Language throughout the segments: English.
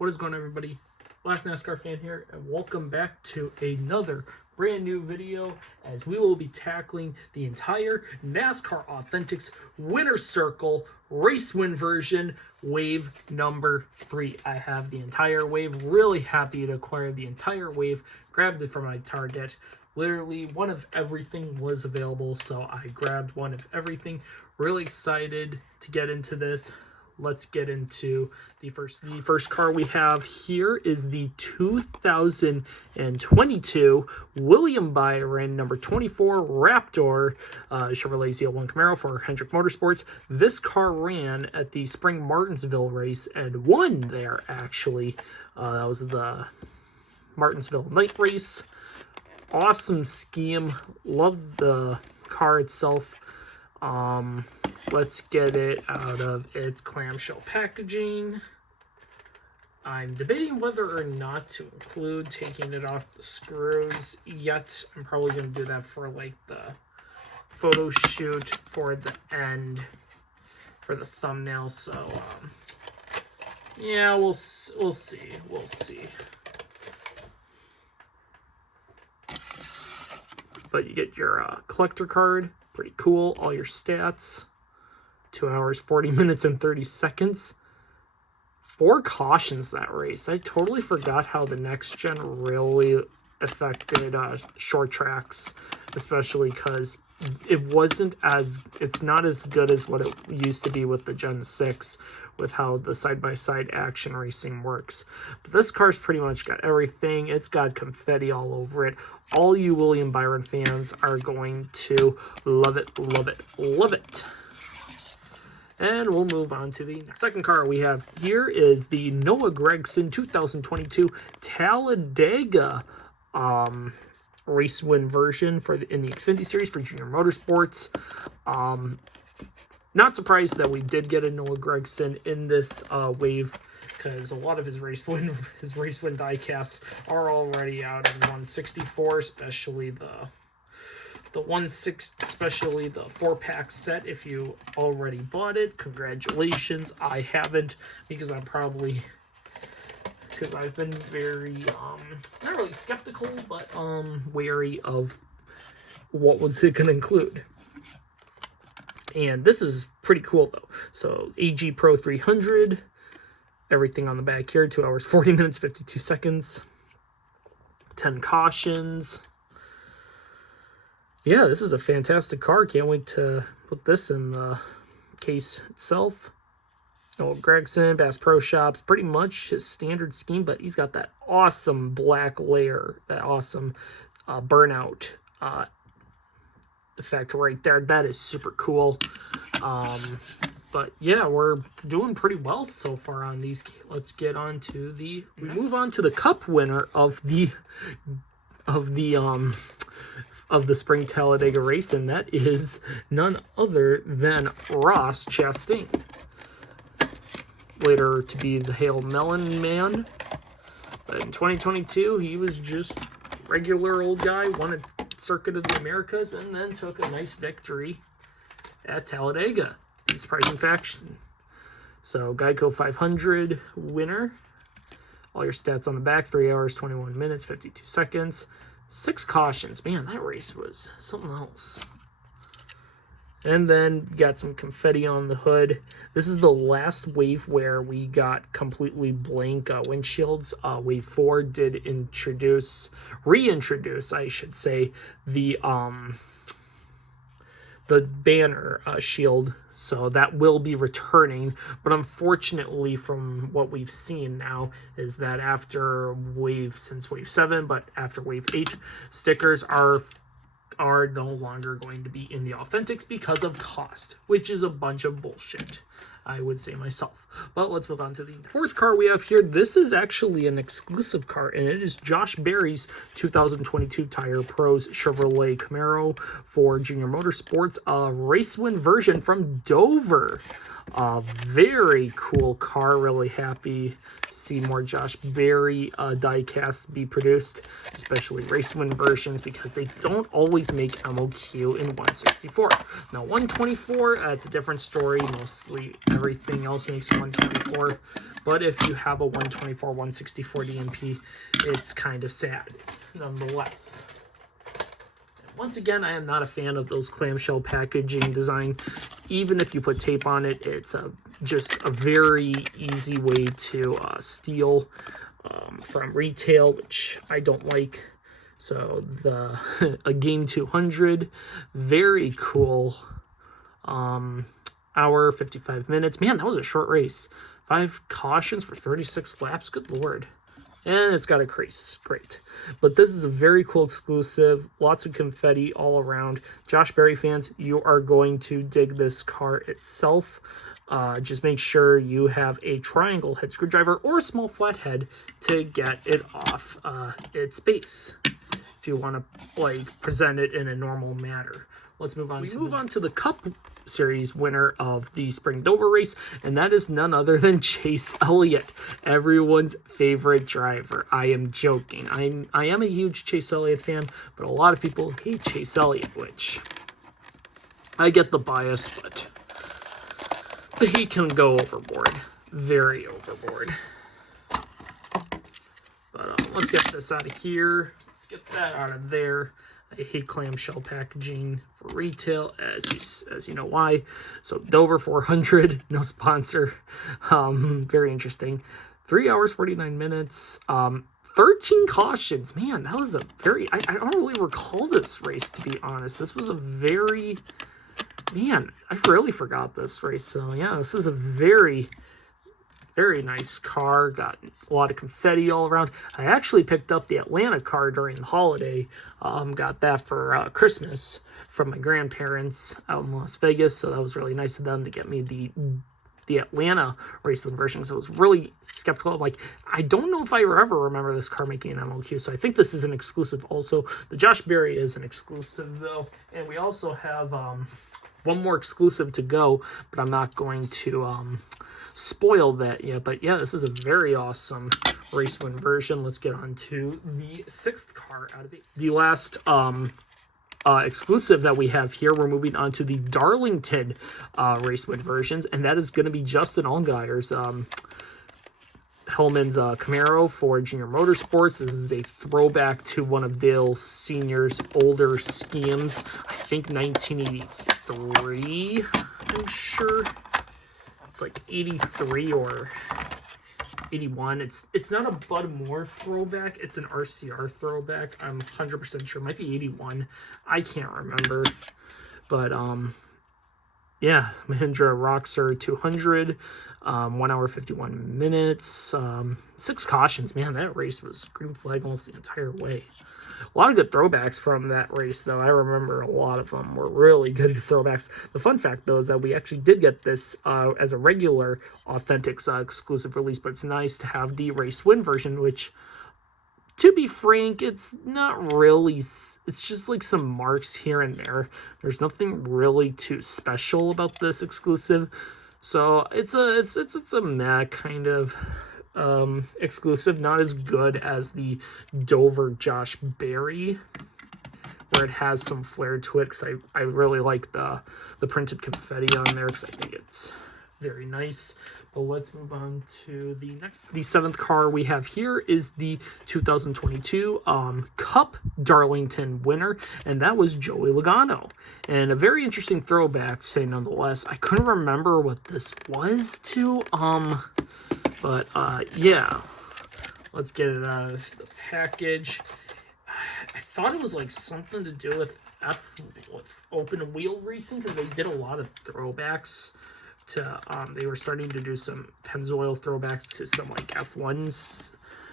What is going on, everybody? Last NASCAR fan here, and welcome back to another brand new video as we will be tackling the entire NASCAR Authentics Winner Circle race win version, wave number 3. I have the entire wave. Really happy to acquire the entire wave. Grabbed it from my Target. Literally one of everything was available, so I grabbed one of everything. Really excited to get into this. Let's get into the first car we have here is the 2022 William Byron number 24 Raptor Chevrolet ZL1 Camaro for Hendrick Motorsports. This car ran at the Spring Martinsville race and won there, actually. That was the Martinsville night race. Awesome scheme. Love the car itself. Let's get it out of its clamshell packaging. I'm debating whether or not to include taking it off the screws yet. I'm probably going to do that for like the photo shoot for the end for the thumbnail. So yeah, we'll see. But you get your collector card. Pretty cool. All your stats. 2 hours, 40 minutes, and 30 seconds. 4 cautions that race. I totally forgot how the next gen really affected short tracks, especially because it's not as good as what it used to be with the Gen 6 with how the side-by-side action racing works. But this car's pretty much got everything. It's got confetti all over it. All you William Byron fans are going to love it, love it, love it. And we'll move on to the second car we have here is the Noah Gragson 2022 Talladega race win version in the Xfinity series for Junior Motorsports. Not surprised that we did get a Noah Gragson in this wave, because a lot of his race win diecasts are already out in 164, especially the 4-pack set. If you already bought it, congratulations. I haven't, because I've been very not really skeptical, but wary of what was it going to include. And this is pretty cool though. So AG Pro 300, everything on the back here. 2 hours 40 minutes 52 seconds, 10 cautions. Yeah, this is a fantastic car. Can't wait to put this in the case itself. Noah Gragson, Bass Pro Shops, pretty much his standard scheme, but he's got that awesome black layer, that awesome burnout effect right there. That is super cool. But yeah, we're doing pretty well so far on these. Let's get on to we move on to the Cup winner of the Spring Talladega race, and that is none other than Ross Chastain, later to be the Hail Melon Man. But in 2022, he was just regular old guy, won a Circuit of the Americas, and then took a nice victory at Talladega in Surprising Faction. So Geico 500 winner. All your stats on the back: 3 hours 21 minutes 52 seconds, 6 cautions. Man, that race was something else. And then got some confetti on the hood. This is the last wave where we got completely blank windshields. Wave 4 did reintroduce, I should say, the banner shield. So that will be returning. But unfortunately, from what we've seen now, is that since wave 7, but after wave 8, stickers are no longer going to be in the Authentics because of cost, which is a bunch of bullshit, I would say myself. But let's move on to the fourth car we have here. This is actually an exclusive car, and it is Josh Berry's 2022 Tire Pros Chevrolet Camaro for Junior Motorsports, a race win version from Dover. Very cool car. Really happy to see more Josh Berry die-cast be produced, especially race win versions, because they don't always make MOQ in 164. Now 124, it's a different story. Mostly everything else makes 124, but if you have a 124 164 DMP, it's kind of sad nonetheless. Once again, I am not a fan of those clamshell packaging design. Even if you put tape on it, it's just a very easy way to steal from retail, which I don't like. So a Game 200, very cool. Hour, 55 minutes. Man, that was a short race. 5 cautions for 36 laps. Good Lord. And it's got a crease. Great. But this is a very cool exclusive. Lots of confetti all around. Josh Berry fans, you are going to dig this car itself. Just make sure you have a triangle head screwdriver or a small flathead to get it off its base, if you want to like present it in a normal manner. Let's move on. We move on to the Cup Series winner of the Spring Dover race, and that is none other than Chase Elliott, everyone's favorite driver. I am joking. I am a huge Chase Elliott fan, but a lot of people hate Chase Elliott, which I get the bias, but he can go overboard, very overboard. But let's get this out of here. Let's get that out of there. I hate clamshell packaging for retail, as you know why. So Dover 400, no sponsor. Very interesting. 3 hours 49 minutes. 13 cautions. Man, that was a very. I don't really recall this race, to be honest. This was a very. Man, I really forgot this race. So yeah, this is a very nice car. Got a lot of confetti all around. I actually picked up the Atlanta car during the holiday. Got that for Christmas from my grandparents out in Las Vegas. So that was really nice of them to get me the Atlanta race win version. So I was really skeptical. I'm like, I don't know if I ever remember this car making an MOQ. So I think this is an exclusive also. The Josh Berry is an exclusive though. And we also have one more exclusive to go, but I'm not going to spoil that yet. But yeah, this is a very awesome race win version. Let's get on to the 6th car out of the last exclusive that we have here. We're moving on to the Darlington race win versions, and that is going to be Justin Allgaier's Hellmans Camaro for Junior Motorsports. This is a throwback to one of Dale Sr.'s older schemes. I think 1983, I'm sure. It's like 83 or 81. It's not a Bud Moore throwback. It's an RCR throwback. I'm 100% sure. It might be 81. I can't remember. But, yeah, Mahindra Roxor 200. 1 hour 51 minutes. 6 cautions. Man, that race was green flag almost the entire way. A lot of good throwbacks from that race, though. I remember a lot of them were really good throwbacks. The fun fact, though, is that we actually did get this as a regular authentic exclusive release, but it's nice to have the race win version, which, to be frank, it's not really. It's just like some marks here and there. There's nothing really too special about this exclusive. So it's a meh kind of exclusive, not as good as the Dover Josh Berry, where it has some flair to it, because I really like the printed confetti on there, because I think it's very nice. But let's move on to the 7th car we have here is the 2022 Cup Darlington winner, and that was Joey Logano. And a very interesting throwback, say nonetheless. I couldn't remember what this was to, but yeah. Let's get it out of the package. I thought it was like something to do with open wheel racing, because they did a lot of throwbacks to they were starting to do some Pennzoil throwbacks to some like F1s,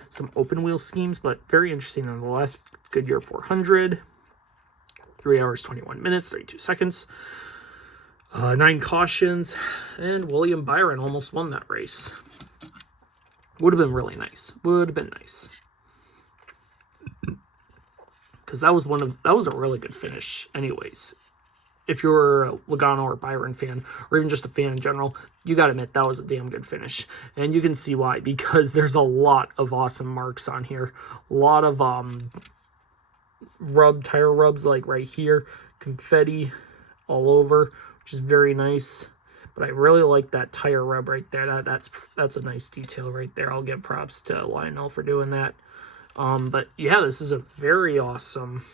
some open wheel schemes, but very interesting nonetheless. Goodyear 400, 3 hours 21 minutes 32 seconds, 9 cautions, and William Byron almost won that race. Would have been really nice. Would have been nice, because that was a really good finish anyways. if you're a Logano or Byron fan, or even just a fan in general, you got to admit that was a damn good finish. And you can see why, because there's a lot of awesome marks on here. A lot of tire rubs, like right here, confetti all over, which is very nice. But I really like that tire rub right there. That's a nice detail right there. I'll give props to Lionel for doing that. But yeah, this is a very awesome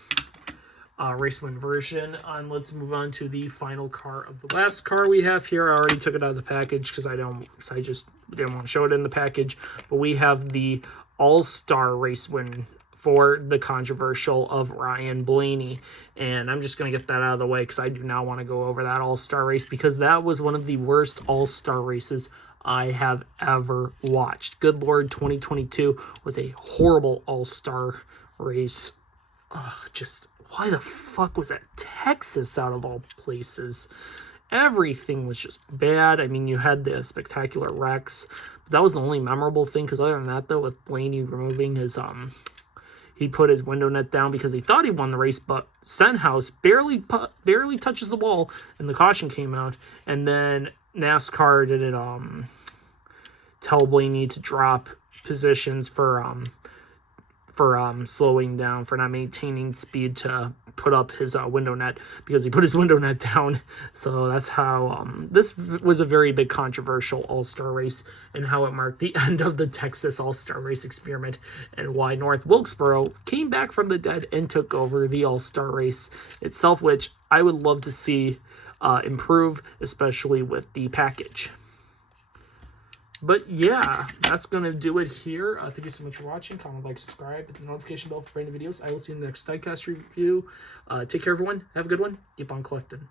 race win version. Let's move on to the final car of the last car we have here. I already took it out of the package because I just didn't want to show it in the package. But we have the All-Star race win for the controversial of Ryan Blaney. And I'm just going to get that out of the way because I do not want to go over that All-Star race, because that was one of the worst All-Star races I have ever watched. Good Lord, 2022 was a horrible All-Star race. Just, why the fuck was that Texas out of all places? Everything was just bad. I mean, you had the spectacular wrecks, but that was the only memorable thing, because other than that, though, with Blaney removing his, he put his window net down because he thought he won the race, but Stenhouse barely touches the wall, and the caution came out, and then Nascar didn't tell Blaney to drop positions for slowing down, for not maintaining speed to put up his window net, because he put his window net down. So that's how this was a very big controversial All-Star race, and how it marked the end of the Texas All-Star race experiment, and why North Wilkesboro came back from the dead and took over the All-Star race itself, which I would love to see improve, especially with the package. But yeah, that's going to do it here. Thank you so much for watching. Comment, like, subscribe, hit the notification bell for brand new videos. I will see you in the next diecast review. Take care, everyone. Have a good one. Keep on collecting.